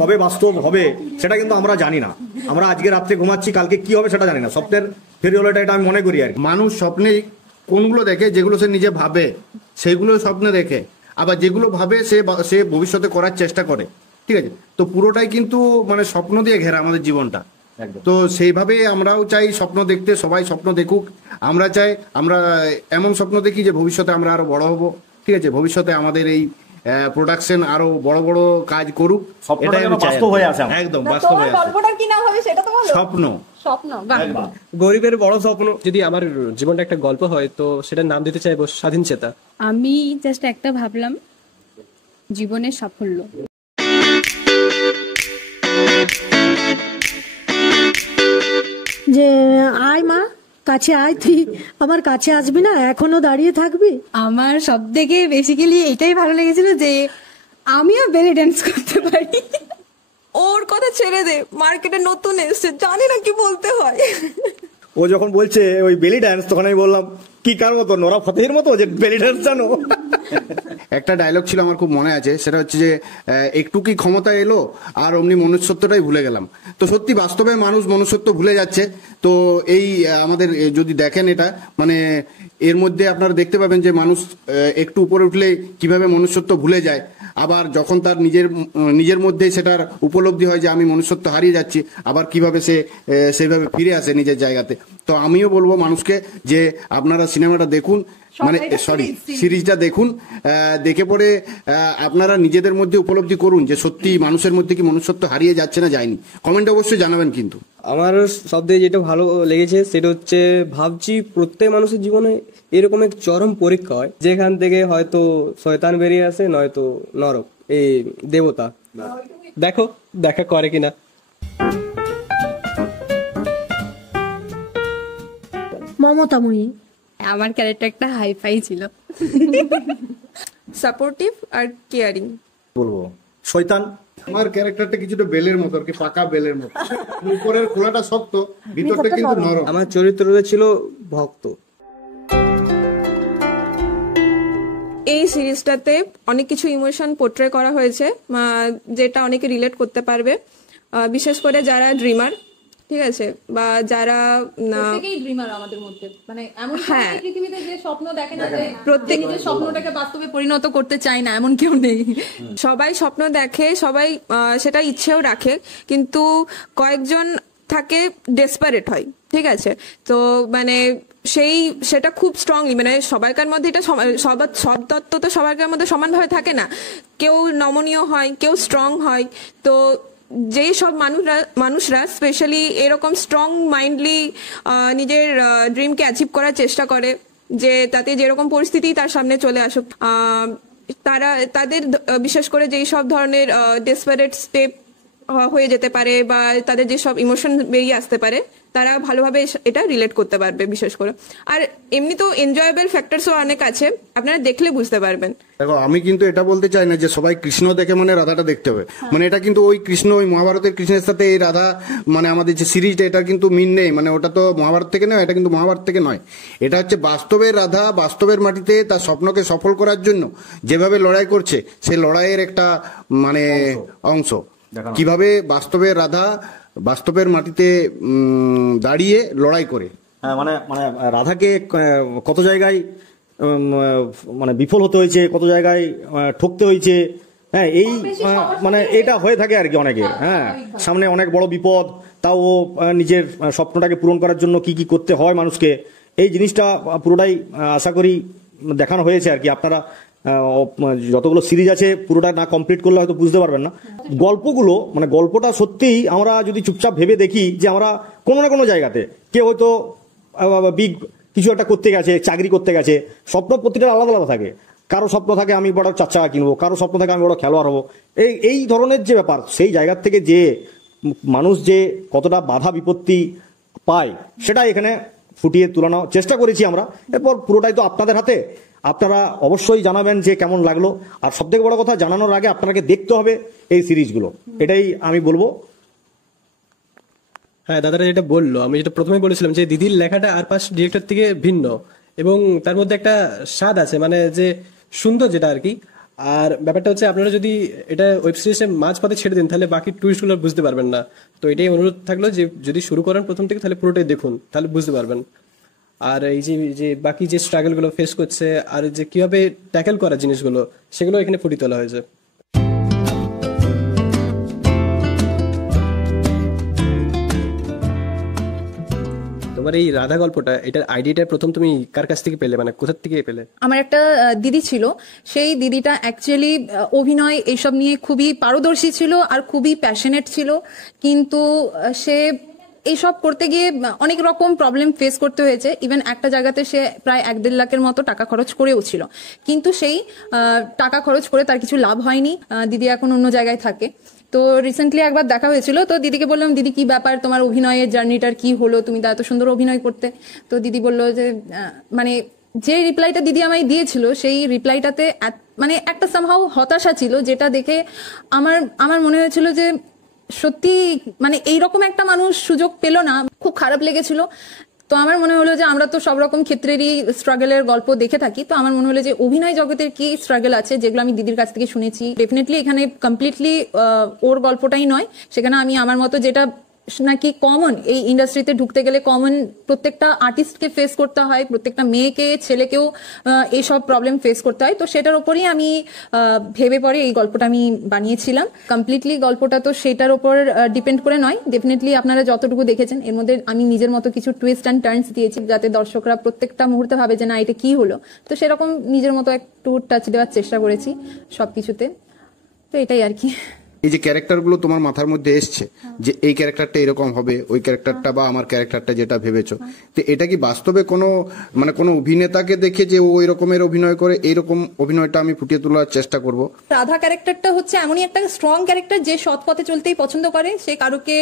কবে বাস্তব হবে সেটা কিন্তু আমরা জানি না। আমরা আজকে রাত্রে ঘুমাচ্ছি, কালকে কি হবে সেটা জানি না। স্বপ্নের ফেরিওয়ালাটা এটা আমি মনে করি আর কি। মানুষ স্বপ্নে কোনগুলো দেখে, যেগুলো সে নিজে ভাবে সেইগুলো স্বপ্নে দেখে, আবার যেগুলো ভাবে সে ভবিষ্যতে করার চেষ্টা করে। ঠিক আছে, তো পুরোটাই কিন্তু মানে স্বপ্ন দিয়ে ঘেরা আমাদের জীবনটা। তো সেইভাবে আমরাও চাই স্বপ্ন দেখতে, সবাই স্বপ্ন দেখুক। আমরা চাই আমরা এমন স্বপ্ন দেখি যে ভবিষ্যতে আমরা আরো বড় হব। ঠিক আছে, ভবিষ্যতে আমাদের এই প্রোডাকশন আরো বড় বড় কাজ করুক, স্বপ্নটা এটাই যেন আমি চাই। বাস্তব হয়ে আসে আমার। একদম বাস্তব হয়ে আসে। গল্পটার কি নাম হবে সেটা তো বলো। স্বপ্ন। স্বপ্ন, বাহ। গরিবের বড় স্বপ্ন। যদি আমার জীবনটা একটা গল্প হয় তো সেটার নাম দিতে চাইবো স্বাধীন চেতা। আমি জাস্ট একটা ভাবলাম জীবনের সাফল্য। যে আয় মা কাছে আয়, তুই আমার কাছে আসবি না, এখনো দাঁড়িয়ে থাকবি। আমার সব থেকে বেসিক্যালি এটাই ভালো লেগেছিল যে আমিও বেলি ড্যান্স করতে পারি। ওর কথা ছেড়ে দে, মার্কেটে নতুন এসেছে, জানি না কি বলতে হয়। ও যখন বলছে ওই বেলি ড্যান্স, তখন আমি বললাম কি কার মতো, নোরা ফতেহের মতো যে বেলি ড্যান্স জানো। একটা ডায়লগ ছিল আমার খুব মনে আছে, সেটা হচ্ছে যে একটু কি ক্ষমতা এলো আর অমনি মনুষ্যত্বটাই ভুলে গেলাম। তো সত্যি বাস্তবে মানুষ মনুষ্যত্ব ভুলে যাচ্ছে। তো এই আমাদের যদি দেখেন এটা মানে এর মধ্যে আপনারা দেখতে পাবেন যে মানুষ একটু উপরে উঠলে কিভাবে মনুষ্যত্ব ভুলে যায়, আবার যখন তার নিজের মধ্যে সেটার উপলব্ধি হয় যে আমি মনুষ্যত্ব হারিয়ে যাচ্ছি, আবার কিভাবে সে সেইভাবে ফিরে আসে নিজের জায়গাতে। তো আমিও বলবো মানুষকে যে আপনারা সিনেমাটা দেখুন, মানে সিরিজটা দেখুন, দেখে পরে আপনারা নিজেদের মধ্যে উপলব্ধি করুন যে সত্যি মানুষের মধ্যে কি মনুষ্যত্ব হারিয়ে যাচ্ছে না যায়নি। কমেন্টে অবশ্যই জানাবেন। কিন্তু আমার সব থেকে যেটা ভালো লেগেছে সেটা হচ্ছে ভাবছি প্রত্যেক মানুষের জীবনে এরকম এক চরম পরীক্ষা হয় যেখান থেকে হয়তো শয়তান বেরিয়ে আসে, নয়তো নরক এই দেবতা। দেখো দেখা করে কিনা। মমতাময়ী। আমার ক্যারেক্টারটা হাইফাই ছিল, সাপোর্টিভ আর কেয়ারিং। বলবো শয়তান। আমার ক্যারেক্টারটা কিছুটা বেলের মতো আর কি, পাকা বেলের মতো। উপরের খোলাটা শক্ত, ভিতরটা কিন্তু নরম। আমার চরিত্রটা ছিল ভক্ত। এই সিরিজটাতে অনেক কিছু ইমোশন পোর্ট্রে করা হয়েছে, যেটা অনেকে রিলেট করতে পারবে, বিশেষ করে যারা ড্রিমার, ঠিক আছে, বা যারা প্রত্যেকেই ড্রিমার আমাদের মধ্যে, মানে এমন পৃথিবীতে যে স্বপ্ন দেখে না, যে প্রত্যেক নিজের স্বপ্নটাকে বাস্তবে পরিণত করতে চায় না, এমন কেউ নেই। সবাই স্বপ্ন দেখে, সবাই সেটা ইচ্ছেও রাখে, কিন্তু কয়েকজন থাকে ডেসপারেট হয়, ঠিক আছে। তো মানে সেটা খুব স্ট্রংলি, মানে সবাইকার মধ্যে এটা সব তত্ত্ব তো সবার মধ্যে সমানভাবে থাকে না, কেউ নমনীয় হয়, কেউ স্ট্রং হয়। তো যেই সব মানুষরা স্পেশালি এরকম স্ট্রং মাইন্ডলি নিজের ড্রিমকে অ্যাচিভ করার চেষ্টা করে, যে তাতে যেরকম পরিস্থিতি তার সামনে চলে আসুক, তাদের বিশেষ করে যেই সব ধরনের ডেসপারেট স্টেপ হয়ে যেতে পারে বা তাদের যেসব ইমোশন বেরিয়ে আসতে পারে, তারা ভালোভাবে এটা রিলেট করতে পারবে বিশেষ করে। আর এমনি তো এনজয়েবল ফ্যাক্টরসও অনেক আছে, আপনারা দেখলে বুঝতে পারবেন। দেখো, আমি কিন্তু এটা বলতে চাই না যে সবাই কৃষ্ণ দেখে মানে রাধাটা দেখতে হবে, মানে এটা কিন্তু ওই কৃষ্ণ, ওই মহাভারতের কৃষ্ণের সাথে এই রাধা, মানে আমাদের যে সিরিজটা, এটা কিন্তু মিন নেই, মানে ওটা তো মহাভারত থেকে নয়, এটা কিন্তু মহাভারত থেকে নয়। এটা হচ্ছে বাস্তবের রাধা, বাস্তবের মাটিতে তার স্বপ্নকে সফল করার জন্য যেভাবে লড়াই করছে, সেই লড়াইয়ের একটা মানে অংশ, কিভাবে বাস্তবের রাধা বাস্তবের মাটিতে দাঁড়িয়ে লড়াই করে। হ্যাঁ, মানে রাধাকে কত জায়গায় মানে বিফল হতে হয়েছে, কত জায়গায় ঠকতে হয়েছে। হ্যাঁ, এই মানে এটা হয়ে থাকে আর কি অনেকের। হ্যাঁ, সামনে অনেক বড় বিপদ, তাও ও নিজের স্বপ্নটাকে পূরণ করার জন্য কি কি করতে হয় মানুষকে, এই জিনিসটা পুরোটাই আশা করি দেখানো হয়েছে আর কি। আপনারা যতগুলো সিরিজ আছে পুরোটা না কমপ্লিট করলে হয়তো বুঝতে পারবেন না গল্পগুলো, মানে গল্পটা সত্যিই আমরা যদি চুপচাপ ভেবে দেখি যে আমরা কোনো না কোনো জায়গাতে কেউ হয়তো বিগ কিছু একটা করতে গেছে, চাকরি করতে গেছে, স্বপ্ন প্রতিটা আলাদা আলাদা থাকে। কারো স্বপ্ন থাকে আমি বড় 4 চাকা কিনবো, কারো স্বপ্ন থাকে আমি বড় খেলোয়াড় হবো। এই ধরনের যে ব্যাপার, সেই জায়গার থেকে যে মানুষ যে কতটা বাধা বিপত্তি পায়, সেটা এখানে ফুটিয়ে তোলানোর চেষ্টা করেছি আমরা। এরপর পুরোটাই তো আপনাদের হাতে, আপনারা অবশ্যই জানাবেন যে কেমন লাগলো। আর সব থেকে বড় কথা, জানানোর আগে আপনাকে দেখতে হবে এই সিরিজগুলো, এটাই আমি বলবো। হ্যাঁ, দাদারা যেটা বললো, আমি যেটা প্রথমে বলেছিলাম যে দিদির লেখাটা আর 5 ডিরেক্টর থেকে ভিন্ন, এবং তার মধ্যে একটা স্বাদ আছে, মানে যে সুন্দর যেটা আর কি। আর ব্যাপারটা হচ্ছে, আপনারা যদি এটা ওয়েব সিরিজে মাঝপথে ছেড়ে দিন, তাহলে বাকি টুইস্টগুলো বুঝতে পারবেন না। তো এটাই অনুরোধ থাকলো যে যদি শুরু করেন প্রথম থেকে, তাহলে পুরোটাই দেখুন, তাহলে বুঝতে পারবেন। আর এই যে বাকি যে স্ট্রাগলগুলো ফেস করছে আর যে কিভাবে ট্যাকেল করা জিনিসগুলো, সেগুলো এখানে ফুটিয়ে তোলা হয়েছে। তোমার এই রাধা গল্পটা, এটার আইডিয়াটা প্রথম তুমি কার কাছ থেকে পেলে, মানে কোথা থেকে পেলে? আমার একটা দিদি ছিল, সেই দিদিটা অ্যাকচুয়ালি অভিনয় এইসব নিয়ে খুবই পারদর্শী ছিল আর খুবই প্যাশনেট ছিল, কিন্তু সে এইসব করতে গিয়ে অনেক রকম প্রবলেম ফেস করতে হয়েছে। ইভেন একটা জায়গাতে সে প্রায় 1-1.5 লাখের মতো টাকা খরচ করেও ছিল, কিন্তু সেই টাকা খরচ করে তার কিছু লাভ হয়নি। দিদি এখন অন্য জায়গায় থাকে। তো রিসেন্টলি একবার দেখা হয়েছিল, তো দিদিকে বললাম, দিদি কি ব্যাপার, তোমার অভিনয়ের জার্নিটার কি হলো, তুমি তো এত সুন্দর অভিনয় করতে। তো দিদি বললো যে মানে যে রিপ্লাইটা দিদি আমায় দিয়েছিল, সেই রিপ্লাইটাতে মানে একটা সামহাউ হতাশা ছিল, যেটা দেখে আমার মনে হয়েছিল যে সত্যি মানে এইরকম একটা মানুষ সুযোগ পেল না, খুব খারাপ লেগেছিল। তো আমার মনে হলো যে আমরা তো সব রকম ক্ষেত্রেরই স্ট্রাগলের গল্প দেখে থাকি, তো আমার মনে হলো যে অভিনয় জগতের কি স্ট্রাগল আছে, যেগুলো আমি দিদির কাছ থেকে শুনেছি। ডেফিনেটলি এখানে কমপ্লিটলি ওর গল্পটাই নয়, সেখানে আমি আমার মতো যেটা নাকি কমন, এই ইন্ডাস্ট্রিতে ঢুকতে গেলে কমন প্রত্যেকটা আর্টিস্টকে ফেস করতে হয়, প্রত্যেকটা মেয়েকে ছেলেকেও এইসব প্রবলেম ফেস করতে হয়। তো সেটার উপরই আমি ভেবে পরে এই গল্পটা আমি বানিয়েছিলাম। কমপ্লিটলি গল্পটা তো সেটার উপর ডিপেন্ড করে নয়, ডেফিনেটলি আপনারা যতটুকু দেখেছেন এর মধ্যে আমি নিজের মতো কিছু টুইস্ট অ্যান্ড টার্নস দিয়েছি, যাতে দর্শকরা প্রত্যেকটা মুহূর্তে ভাবে যে না এটা কি হলো। তো সেরকম নিজের মতো একটু টাচ দেওয়ার চেষ্টা করেছি সবকিছুতে। তো এটাই আর কি। এই যে ক্যারেক্টারগুলো তোমার মাথার মধ্যে এসছে, যে এই ক্যারেক্টারটা এরকম হবে, ওই ক্যারেক্টারটা বা আমার ক্যারেক্টারটা যেটা ভেবেছো, তো এটা কি বাস্তবে কোনো মানে কোনো অভিনেতাকে দেখে যে ও ওই রকমের অভিনয় করে, এইরকম অভিনয়টা আমি ফুটিয়ে তোলার চেষ্টা করব? রাধা ক্যারেক্টারটা হচ্ছে এমনই একটা স্ট্রং ক্যারেক্টার, যে সৎ পথে চলতেই পছন্দ করে। সে কারোকে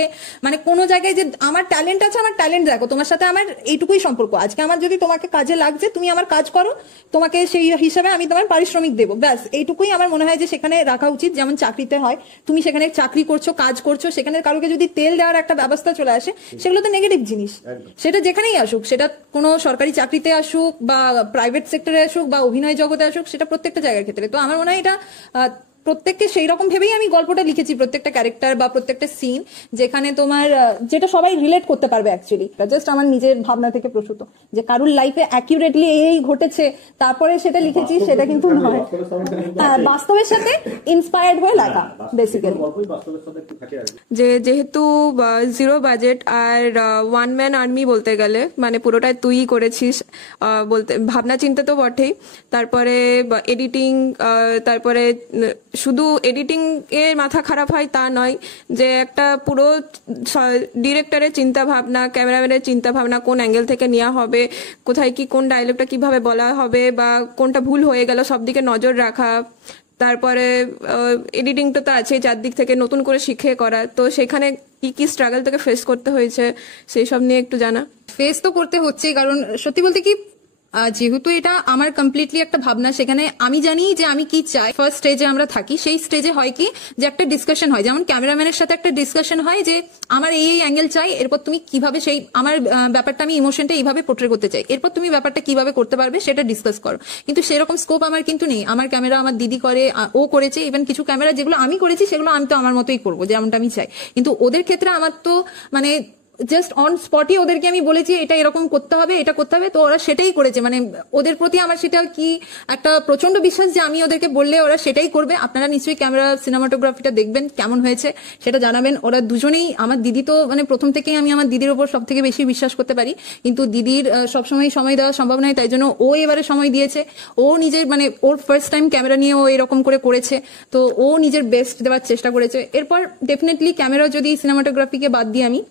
মানে কোনো জায়গায় যে আমার ট্যালেন্ট আছে, আমার ট্যালেন্ট দেখো, তোমার সাথে আমার এইটুকুই সম্পর্ক, আজকে আমার যদি তোমাকে কাজে লাগছে, তুমি আমার কাজ করো, তোমাকে সেই হিসাবে আমি তোমার পারিশ্রমিক দেবো, ব্যাস এইটুকুই আমার মনে হয় যে সেখানে রাখা উচিত। যেমন চাকরিতে হয়, তুমি সেখানে চাকরি করছো, কাজ করছো, সেখানে কারোকে যদি তেল দেওয়ার একটা ব্যবস্থা চলে আসে, সেগুলো তো নেগেটিভ জিনিস। সেটা যেখানেই আসুক, সেটা কোনো সরকারি চাকরিতে আসুক বা প্রাইভেট সেক্টরে আসুক বা অভিনয় জগতে আসুক, সেটা প্রত্যেকটা জায়গার ক্ষেত্রে। তো আমার মনে হয় এটা প্রত্যেককে সেই রকম ভেবেই আমি গল্পটা লিখেছি, প্রত্যেকটা ক্যারেক্টার বা প্রত্যেকটা সিন যেখানে তোমার যেটা সবাই রিলেট করতে পারবে। অ্যাকচুয়ালি জাস্ট আমার নিজের ভাবনা থেকে প্রসূত, যে কারুর লাইফে অ্যাকিউরেটলি এই ঘটেছে তারপরে সেটা লিখেছি, সেটা কিন্তু নয়। বাস্তবের সাথে ইন্সপায়ার্ড হয়ে লেখা বেসিক্যালি। যে যেহেতু জিরো বাজেট আর ওয়ান ম্যান আর্মি বলতে গেলে, মানে পুরোটাই তুই করেছিস, বলতে ভাবনা চিন্তা তো বটেই, তারপরে এডিটিং, তারপরে শুধু এডিটিং এর মাথা খারাপ হয় তা নয়, যে একটা পুরো ডিরেক্টরের চিন্তা ভাবনা, ক্যামেরাম্যানের চিন্তা ভাবনা, কোন অ্যাঙ্গেল থেকে নেওয়া হবে, কোথায় কি কোন ডায়লগটা কিভাবে বলা হবে বা কোনটা ভুল হয়ে গেল সব দিকে নজর রাখা, তারপরে এডিটিংটা তো আছে চারদিক থেকে নতুন করে শিখে করা, তো সেখানে কি কি স্ট্রাগল তোকে ফেস করতে হয়েছে সেই সব নিয়ে একটু জানা। ফেস তো করতে হচ্ছে, কারণ সত্যি বলতে কি যেহেতু এটা আমার কমপ্লিটলি একটা ভাবনা, সেখানে আমি জানি যে আমি কি চাই। ফার্স্ট স্টেজে আমরা থাকি, সেই স্টেজে হয় কি যে একটা ডিসকাশন হয়, যেমন ক্যামেরাম্যানের সাথে একটা ডিসকাশন হয় যে আমার এই অ্যাঙ্গেল চাই, এরপর তুমি কিভাবে সেই আমার ব্যাপারটা আমি ইমোশনটা এইভাবে পোর্ট্রে করতে চাই, এরপর তুমি ব্যাপারটা কিভাবে করতে পারবে সেটা ডিসকাস করো। কিন্তু সেরকম স্কোপ আমার কিন্তু নেই। আমার ক্যামেরা আমার দিদি করে, ও করেছে, ইভেন কিছু ক্যামেরা যেগুলো আমি করেছি সেগুলো আমি তো আমার মতোই করবো যেমনটা আমি চাই। কিন্তু ওদের ক্ষেত্রে আমার তো মানে জাস্ট অন স্পটই ওদেরকে আমি বলেছি এটা এরকম করতে হবে, এটা করতে হবে, তো ওরা সেটাই করেছে। মানে ওদের প্রতি আমার সেটা কি একটা প্রচন্ড বিশ্বাস যে আমি ওদেরকে বললে ওরা সেটাই করবে। আপনারা নিশ্চয়ই ক্যামেরা সিনেমাটোগ্রাফিটা দেখবেন কেমন হয়েছে সেটা জানাবেন। ওরা দুজনেই, আমার দিদি তো মানে প্রথম থেকেই আমি আমার দিদির উপর সব থেকে বেশি বিশ্বাস করতে পারি, কিন্তু দিদির সবসময় সময় দেওয়া সম্ভব নয়, তাই জন্য ও এবারে সময় দিয়েছে। ও নিজের মানে ওর ফার্স্ট টাইম ক্যামেরা নিয়ে ও এরকম করে করেছে, তো ও নিজের বেস্ট দেওয়ার চেষ্টা করেছে। এরপর ডেফিনেটলি ক্যামেরা যদি সিনেমাটোগ্রাফিকে বাদ দিয়ে আমি,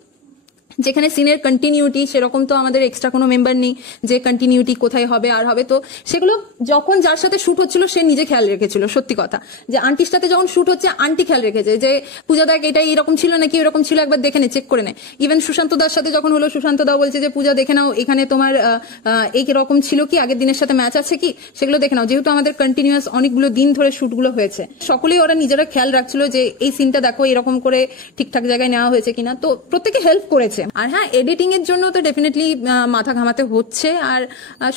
যেখানে সিনের কন্টিনিউটি সেরকম তো আমাদের এক্সট্রা কোনো মেম্বার নেই যে কন্টিনিউটি কোথায় হবে আর হবে, তো সেগুলো যখন যার সাথে শুট হচ্ছিল সে নিজে খেয়াল রেখেছিল। সত্যি কথা, যে আন্টির সাথে যখন শুট হচ্ছে আন্টি খেয়াল রেখেছে যে পূজা দেখ এটা এরকম ছিল নাকি এরকম ছিল, একবার দেখে নে, চেক করে নে। ইভেন সুশান্ত দার সাথে যখন হলো, সুশান্ত দা বলছে যে পূজা দেখে নাও এখানে তোমার এই রকম ছিল কি, আগের দিনের সাথে ম্যাচ আছে কি, সেগুলো দেখে নাও। যেহেতু আমাদের কন্টিনিউয়াস অনেকগুলো দিন ধরে শুটগুলো হয়েছে, সকলেই ওরা নিজেরা খেয়াল রাখছিল যে এই সিনটা দেখো এরকম করে ঠিকঠাক জায়গায় নেওয়া হয়েছে কিনা, তো প্রত্যেকে হেল্প করেছে। আর হ্যাঁ, এডিটিং এর জন্য তো ডেফিনেটলি মাথা ঘামাতে হচ্ছে। আর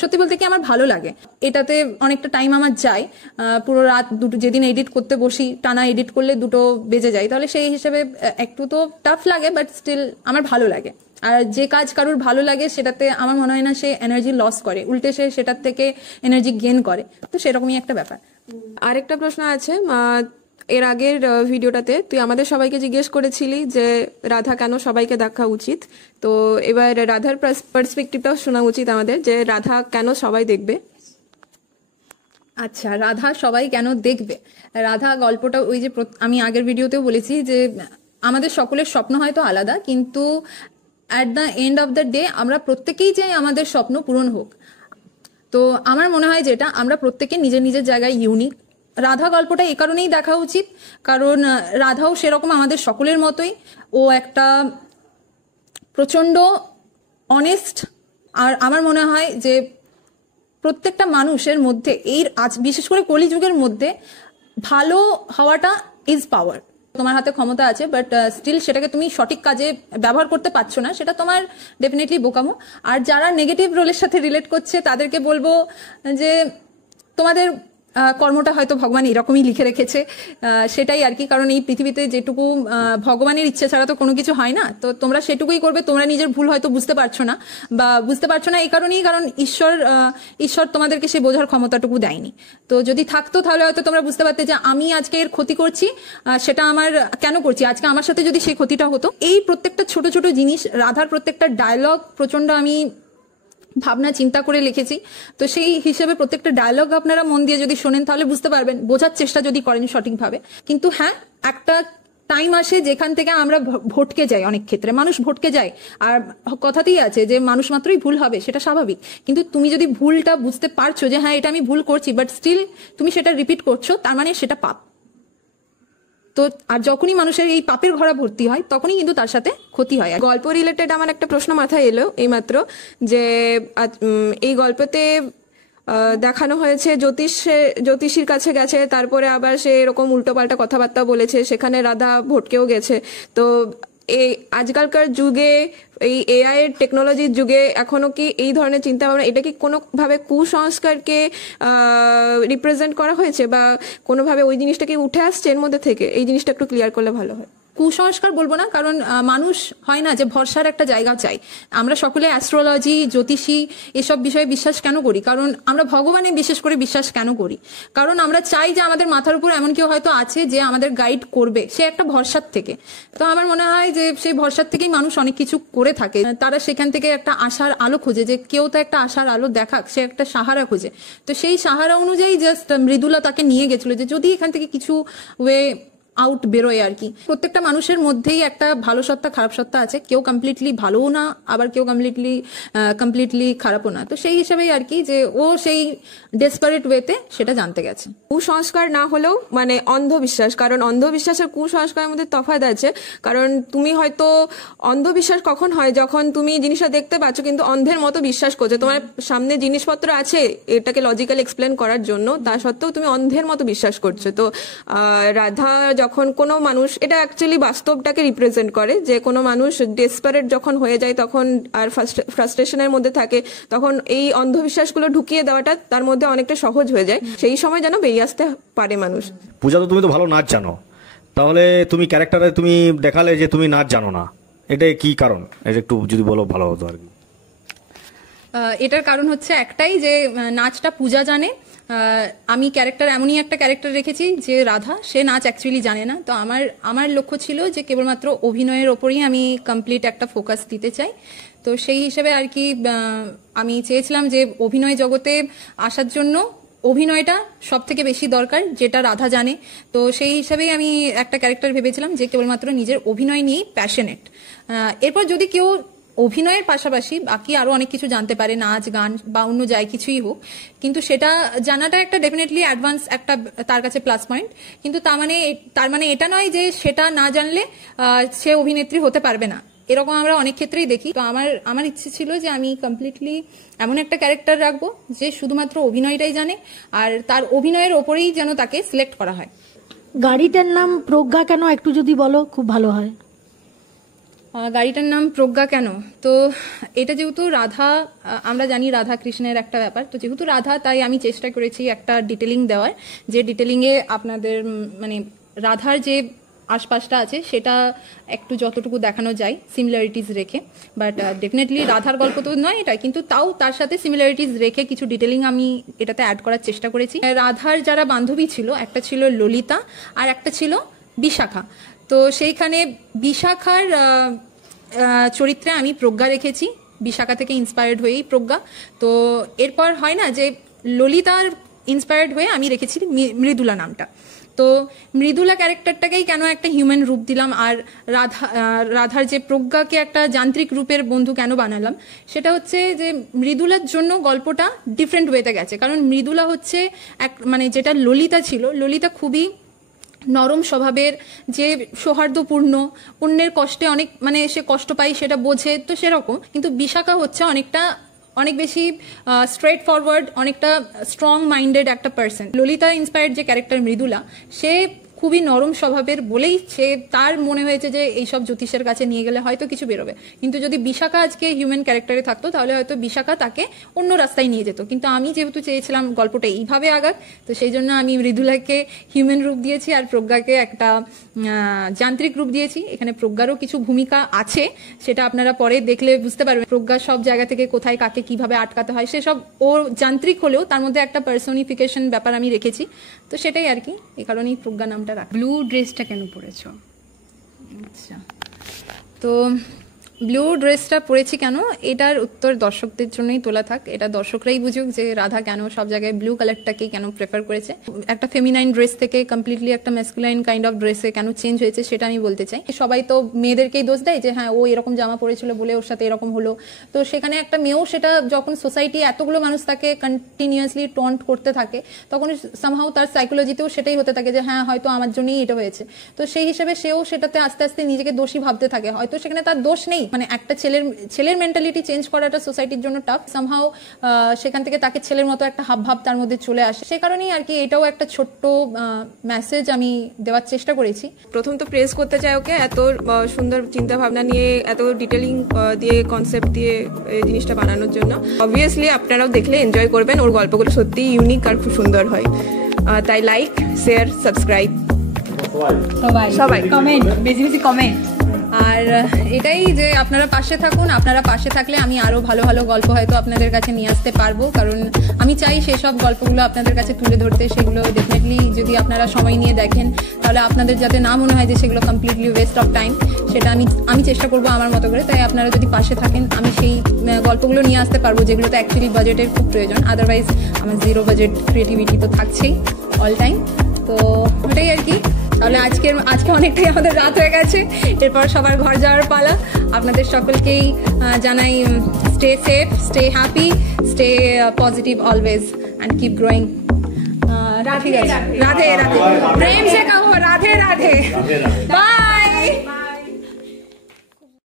সত্যি বলতে কি আমার ভালো লাগে, এটাতে অনেকটা টাইম আমার যায়, পুরো রাত দুটো যেদিন এডিট করতে বসি টানা এডিট করলে 2টো বেজে যায়, তাহলে সেই হিসেবে একটু তো টাফ লাগে, বাট স্টিল আমার ভালো লাগে। আর যে কাজ কারুর ভালো লাগে সেটাতে আমার মনে হয় না সে এনার্জি লস করে, উল্টে সে সেটার থেকে এনার্জি গেইন করে, তো সেরকমই একটা ব্যাপার। আরেকটা প্রশ্ন আছে, এর আগের ভিডিওটাতে তুই আমাদের সবাইকে জিজ্ঞেস করেছিলি যে রাধা কেন সবাইকে দেখা উচিত, তো এবার রাধার পার্সপেক্টিভটাও শোনা উচিত আমাদের, যে রাধা কেন সবাই দেখবে। আচ্ছা, রাধা সবাই কেন দেখবে? রাধা গল্পটা ওই যে আমি আগের ভিডিওতেও বলেছি যে আমাদের সকলের স্বপ্ন হয়তো আলাদা, কিন্তু at the end of the day আমরা প্রত্যেকেই চাই আমাদের স্বপ্ন পূরণ হোক। তো আমার মনে হয় যেটা আমরা প্রত্যেকে নিজের নিজের জায়গায় ইউনিক। রাধা গল্পটা এই কারণেই দেখা উচিত কারণ রাধাও সেরকম আমাদের সকলের মতোই, ও একটা প্রচন্ড অনেস্ট। আর আমার মনে হয় যে প্রত্যেকটা মানুষের মধ্যে এই আজ বিশেষ করে কলিযুগের মধ্যে ভালো হওয়াটা ইজ পাওয়ার। তোমার হাতে ক্ষমতা আছে, বাট স্টিল সেটাকে তুমি সঠিক কাজে ব্যবহার করতে পারছো না, সেটা তোমার ডেফিনেটলি বোকামো। আর যারা নেগেটিভ রোলের সাথে রিলেট করছে তাদেরকে বলবো যে তোমাদের কর্মটা হয়তো ভগবান এরকমই লিখে রেখেছে, সেটাই আর কি। কারণ এই পৃথিবীতে যেটুকু ভগবানের ইচ্ছে ছাড়া তো কোনো কিছু হয় না, তো তোমরা সেটুকুই করবে। তোমরা নিজের ভুল হয়তো বুঝতে পারছো না, বা বুঝতে পারছো না এই কারণেই কারণ ঈশ্বর তোমাদেরকে সেই বোঝার ক্ষমতাটুকু দেয়নি। তো যদি থাকতো তাহলে হয়তো তোমরা বুঝতে পারতে যে আমি আজকে এর ক্ষতি করছি, সেটা আমার কেন করছি, আজকে আমার সাথে যদি সেই ক্ষতিটা হতো। এই প্রত্যেকটা ছোট ছোট জিনিস, রাধার প্রত্যেকটা ডায়লগ প্রচন্ড আমি ভাবনা চিন্তা করে লিখেছি, তো সেই হিসেবে প্রত্যেকটা ডায়লগ আপনারা মন দিয়ে যদি শোনেন তাহলে বুঝতে পারবেন, বোঝার চেষ্টা যদি করেন সঠিকভাবে। কিন্তু হ্যাঁ, একটা টাইম আসে যেখান থেকে আমরা ভটকে যাই, অনেক ক্ষেত্রে মানুষ ভটকে যায়। আর কথাতেই আছে যে মানুষ মাত্রই ভুল হবে, সেটা স্বাভাবিক। কিন্তু তুমি যদি ভুলটা বুঝতে পারছো যে হ্যাঁ এটা আমি ভুল করছি, বাট স্টিল তুমি সেটা রিপিট করছো, তার মানে সেটা পাপ। তো আর যখনই মানুষের এই পাপের ঘোড়া ভর্তি হয় তখনই কিন্তু তার সাথে ক্ষতি হয়। গল্প রিলেটেড আমার একটা প্রশ্ন মাথায় এলো এইমাত্র, যে এই গল্পতে দেখানো হয়েছে জ্যোতিষীর কাছে গেছে, তারপরে আবার সে এরকম উল্টোপাল্টা কথাবার্তা বলেছে, সেখানে রাধা ভটকেও গেছে। তো এই আজকালকার যুগে, এই এআই এর টেকনোলজির যুগে এখনো কি এই ধরনের চিন্তা ভাবনা, এটা কি কোনোভাবে কুসংস্কারকে রিপ্রেজেন্ট করা হয়েছে, বা কোনোভাবে ওই জিনিসটা কি উঠে আসছে এর মধ্যে থেকে? এই জিনিসটা একটু ক্লিয়ার করলে ভালো হয়। কুসংস্কার বলবো না, কারণ মানুষ হয় না যে ভরসার একটা জায়গা চাই। আমরা সকলে অ্যাস্ট্রোলজি, জ্যোতিষী এসব বিষয়ে বিশ্বাস কেন করি? কারণ আমরা ভগবানে বিশেষ করে বিশ্বাস কেন করি? কারণ আমরা চাই যে আমাদের মাথার উপর এমন কেউ হয়তো আছে যে আমাদের গাইড করবে, সে একটা ভরসার থেকে। তো আমার মনে হয় যে সেই ভরসার থেকেই মানুষ অনেক কিছু করে থাকে। তারা সেখান থেকে একটা আশার আলো খোঁজে, যে কেউ তো একটা আশার আলো দেখাক, সে একটা সাহারা খোঁজে। তো সেই সাহারা অনুযায়ী জাস্ট মৃদুলা তাকে নিয়ে গেছিল, যে যদি এখান থেকে কিছু ওয়ে আউট বেরোয় আর কি। প্রত্যেকটা মানুষের মধ্যেই একটা ভালো সত্তা, খারাপ সত্তা আছে। কেউ কমপ্লিটলি ভালোও না, আবার কেউ কমপ্লিটলি খারাপও না। তো সেই হিসাবেই আর কি, যে ও সেই ডেসপারেট ওয়েতে সেটা জানতে গেছে। কুসংস্কার না হলেও মানে অন্ধবিশ্বাস, কারণ অন্ধবিশ্বাস আর কুসংস্কারের মধ্যে তফাৎ আছে। কারণ তুমি হয়তো অন্ধবিশ্বাস কখন হয়, যখন তুমি জিনিসটা দেখতে পাচ্ছ কিন্তু অন্ধের মতো বিশ্বাস করছো, তোমার সামনে জিনিসপত্র আছে এটাকে লজিক্যালি এক্সপ্লেন করার জন্য, তা সত্ত্বেও তুমি অন্ধের মতো বিশ্বাস করছো। তো রাধা, যখন কোনো মানুষ, এটা অ্যাকচুয়ালি বাস্তবটাকে রিপ্রেজেন্ট করে, যে কোনো মানুষ ডেসপারেট যখন হয়ে যায় তখন আর ফ্রাস্ট্রেশনের মধ্যে থাকে, তখন এই অন্ধবিশ্বাসগুলো ঢুকিয়ে দেওয়াটা তার মধ্যে অনেকটা সহজ হয়ে যায়। সেই সময় যেন বেরিয়ে আসতে পারে মানুষ। পূজা, তো তুমি তো ভালো নাচ জানো, তাহলে তুমি ক্যারেক্টারে তুমি দেখালে যে তুমি নাচ জানো না, এটা কি কারণ? এটা একটু যদি বলো ভালো হতো আর কি। এটার কারণ হচ্ছে একটাই, যে নাচটা পূজা জানে। আমি এমনই একটা ক্যারেক্টার রেখেছি যে রাধা, সে নাচ অ্যাকচুয়ালি জানে না। তো আমার লক্ষ্য ছিল যে কেবলমাত্র অভিনয়ের ওপরেই আমি কমপ্লিট একটা ফোকাস দিতে চাই। তো সেই হিসেবে আর কি আমি চেয়েছিলাম যে অভিনয় জগতে আসার জন্য অভিনয়টা সব থেকে বেশি দরকার, যেটা রাধা জানে। তো সেই হিসাবেই আমি একটা ক্যারেক্টার ভেবেছিলাম যে কেবলমাত্র নিজের অভিনয় নিয়েই প্যাশনেট। এরপর যদি কেউ অভিনয়ের পাশাপাশি বাকি আরো অনেক কিছু জানতে পারে, নাচ, গান বা অন্য যাই কিছুই হোক, কিন্তু সেটা জানাটা একটা ডেফিনেটলি অ্যাডভান্স একটা তার কাছে প্লাস পয়েন্ট। কিন্তু তার মানে এটা নয় যে সেটা না জানলে সে অভিনেত্রী হতে পারবে না। এরকম আমরা অনেক ক্ষেত্রেই দেখি। তো আমার ইচ্ছে ছিল যে আমি কমপ্লিটলি এমন একটা ক্যারেক্টার রাখবো যে শুধুমাত্র অভিনয়টাই জানে, আর তার অভিনয়ের ওপরেই যেন তাকে সিলেক্ট করা হয়। গাড়িটার নাম প্রজ্ঞা কেন একটু যদি বলো খুব ভালো হয়। গাড়িটার নাম প্রজ্ঞা কেন? তো এটা যেহেতু রাধা, আমরা জানি রাধা কৃষ্ণের একটা ব্যাপার, তো যেহেতু রাধা, তাই আমি চেষ্টা করেছি একটা ডিটেলিং দেওয়ার, যে ডিটেলিংয়ে আপনাদের মানে রাধার যে আশপাশটা আছে সেটা একটু যতটুকু দেখানো যায় সিমিলারিটিস রেখে। বাট ডেফিনেটলি রাধার গল্প তো নয় এটা, কিন্তু তাও তার সাথে সিমিলারিটিস রেখে কিছু ডিটেলিং আমি এটাতে অ্যাড করার চেষ্টা করেছি। রাধার যারা বান্ধবী ছিল, একটা ছিল ললিতা আর একটা ছিল বিশাখা। তো সেইখানে বিশাখার চরিত্রে আমি প্রজ্ঞা রেখেছি, বিশাখা থেকে ইন্সপায়ার্ড হয়েই প্রজ্ঞা। তো এরপর হয় না যে ললিতার ইন্সপায়ার্ড হয়ে আমি রেখেছি মৃদুলা নামটা। তো মৃদুলা ক্যারেক্টারটাকেই কেন একটা হিউম্যান রূপ দিলাম, আর রাধার যে প্রজ্ঞাকে একটা যান্ত্রিক রূপের বন্ধু কেন বানালাম, সেটা হচ্ছে যে মৃদুলার জন্য গল্পটা ডিফারেন্ট ওয়েতে গেছে। কারণ মৃদুলা হচ্ছে মানে যেটা ললিতা ছিল, ললিতা খুবই নরম স্বভাবের, যে সৌহার্দ্যপূর্ণ, অন্যের কষ্টে অনেক মানে সে কষ্ট পায় সেটা বোঝে, তো সেরকম। কিন্তু বিশাখা হচ্ছে অনেক বেশি স্ট্রেট ফরওয়ার্ড, অনেকটা স্ট্রং মাইন্ডেড একটা পার্সন। ললিতা ইন্সপায়ার্ড যে ক্যারেক্টার মৃদুলা, সে খুবই নরম স্বভাবের বলেই তার মনে হয়েছে যে এইসব জ্যোতিষের কাছে নিয়ে গেলে হয়তো কিছু বেরোবে। কিন্তু যদি বিশাখা আজকে হিউম্যান ক্যারেক্টারে থাকতো তাহলে হয়তো বিশাখা তাকে অন্য রাস্তায় নিয়ে যেত। কিন্তু আমি যেহেতু চেয়েছিলাম গল্পটা এইভাবে আগাক, তো সেই জন্য আমি মৃদুলাকে হিউম্যান রূপ দিয়েছি আর প্রজ্ঞাকে একটা যান্ত্রিক রূপ দিয়েছি। এখানে প্রজ্ঞারও কিছু ভূমিকা আছে, সেটা আপনারা পরে দেখলে বুঝতে পারবেন। প্রজ্ঞা সব জায়গা থেকে কোথায় কাকে কিভাবে আটকাতে হয় সেসব, ও যান্ত্রিক হলেও তার মধ্যে একটা পার্সনিফিকেশন ব্যাপার আমি রেখেছি। তো সেটাই আর কি, এই কারণেই প্রজ্ঞা নামটা। ব্লু ড্রেসটা কেন পরেছো? আচ্ছা, তো ব্লু ড্রেসটা পরেছি কেন, এটার উত্তর দর্শকদের জন্যই তোলা থাক। এটা দর্শকরাই বুঝুক যে রাধা কেন সব জায়গায় ব্লু কালারটাকে কেন প্রেফার করেছে। একটা ফেমিনাইন ড্রেস থেকে কমপ্লিটলি একটা ম্যাসকুলাইন কাইন্ড অফ ড্রেসে কেন চেঞ্জ হয়েছে সেটা আমি বলতে চাই। সবাই তো মেয়েদেরকেই দোষ দেয় যে হ্যাঁ ও এরকম জামা পরেছিল বলে ওর সাথে এরকম হলো। তো সেখানে একটা মেয়েও সেটা, যখন সোসাইটি এতগুলো মানুষ তাকে কন্টিনিউয়াসলি টন্ট করতে থাকে, তখন সামহাউ তার সাইকোলজিতেও সেটাই হতে থাকে যে হ্যাঁ হয়তো আমার জন্যই এটা হয়েছে। তো সেই হিসেবে সেও সেটাতে আস্তে আস্তে নিজেকে দোষী ভাবতে থাকে। হয়তো সেখানে তার দোষ নেই, মানে একটা ছেলের মেন্টালিটি চেঞ্জ করাটা সোসাইটির জন্য টাফ। সামহাও সেখান থেকে তাকে ছেলের মতো একটা হাবভাব তার মধ্যে চলে আসে। সে কারণেই আর কি এটাও একটা ছোট্ট মেসেজ আমি দেওয়ার চেষ্টা করেছি। প্রথম তো প্রেস করতে চাই ওকে, এত সুন্দর চিন্তা ভাবনা নিয়ে, এত ডিটেলিং দিয়ে, কনসেপ্ট দিয়ে এই জিনিসটা বানানোর জন্য। অবভিয়াসলি আপনারাও দেখলে এনজয় করবেন, ওর গল্পগুলো সত্যি ইউনিক আর খুব সুন্দর হয়। তাই লাইক, শেয়ার, সাবস্ক্রাইব সবাই কমেন্ট, বেশি বেশি কমেন্ট। আর এটাই যে আপনারা পাশে থাকুন, আপনারা পাশে থাকলে আমি আরো ভালো ভালো গল্প হয়তো আপনাদের কাছে নিয়ে আসতে পারবো, কারণ আমি চাই সেসব গল্পগুলো আপনাদের কাছে তুলে ধরতে। সেগুলো ডেফিনেটলি যদি আপনারা সময় নিয়ে দেখেন তাহলে আপনাদের যাতে না মনে হয় যে সেগুলো কমপ্লিটলি ওয়েস্ট অফ টাইম, সেটা আমি চেষ্টা করবো আমার মতো করে। তাই আপনারা যদি পাশে থাকেন আমি সেই গল্পগুলো নিয়ে আসতে পারবো যেগুলোতে অ্যাকচুয়ালি বাজেটের খুব প্রয়োজন। আদারওয়াইজ আমার জিরো বাজেট ক্রিয়েটিভিটি তো থাকছেই অল টাইম। তো ওটাই আর কি। তাহলে আজকে অনেকটাই আমাদের রাত হয়ে গেছে, এরপর সবার ঘর যাওয়ার পালা। আপনাদের সকলকেই জানাই stay safe, stay happy, stay positive always and keep growing. ঠিক আছে, রাধে রাধে, প্রেম সে কहो রাধে রাধে, বাই।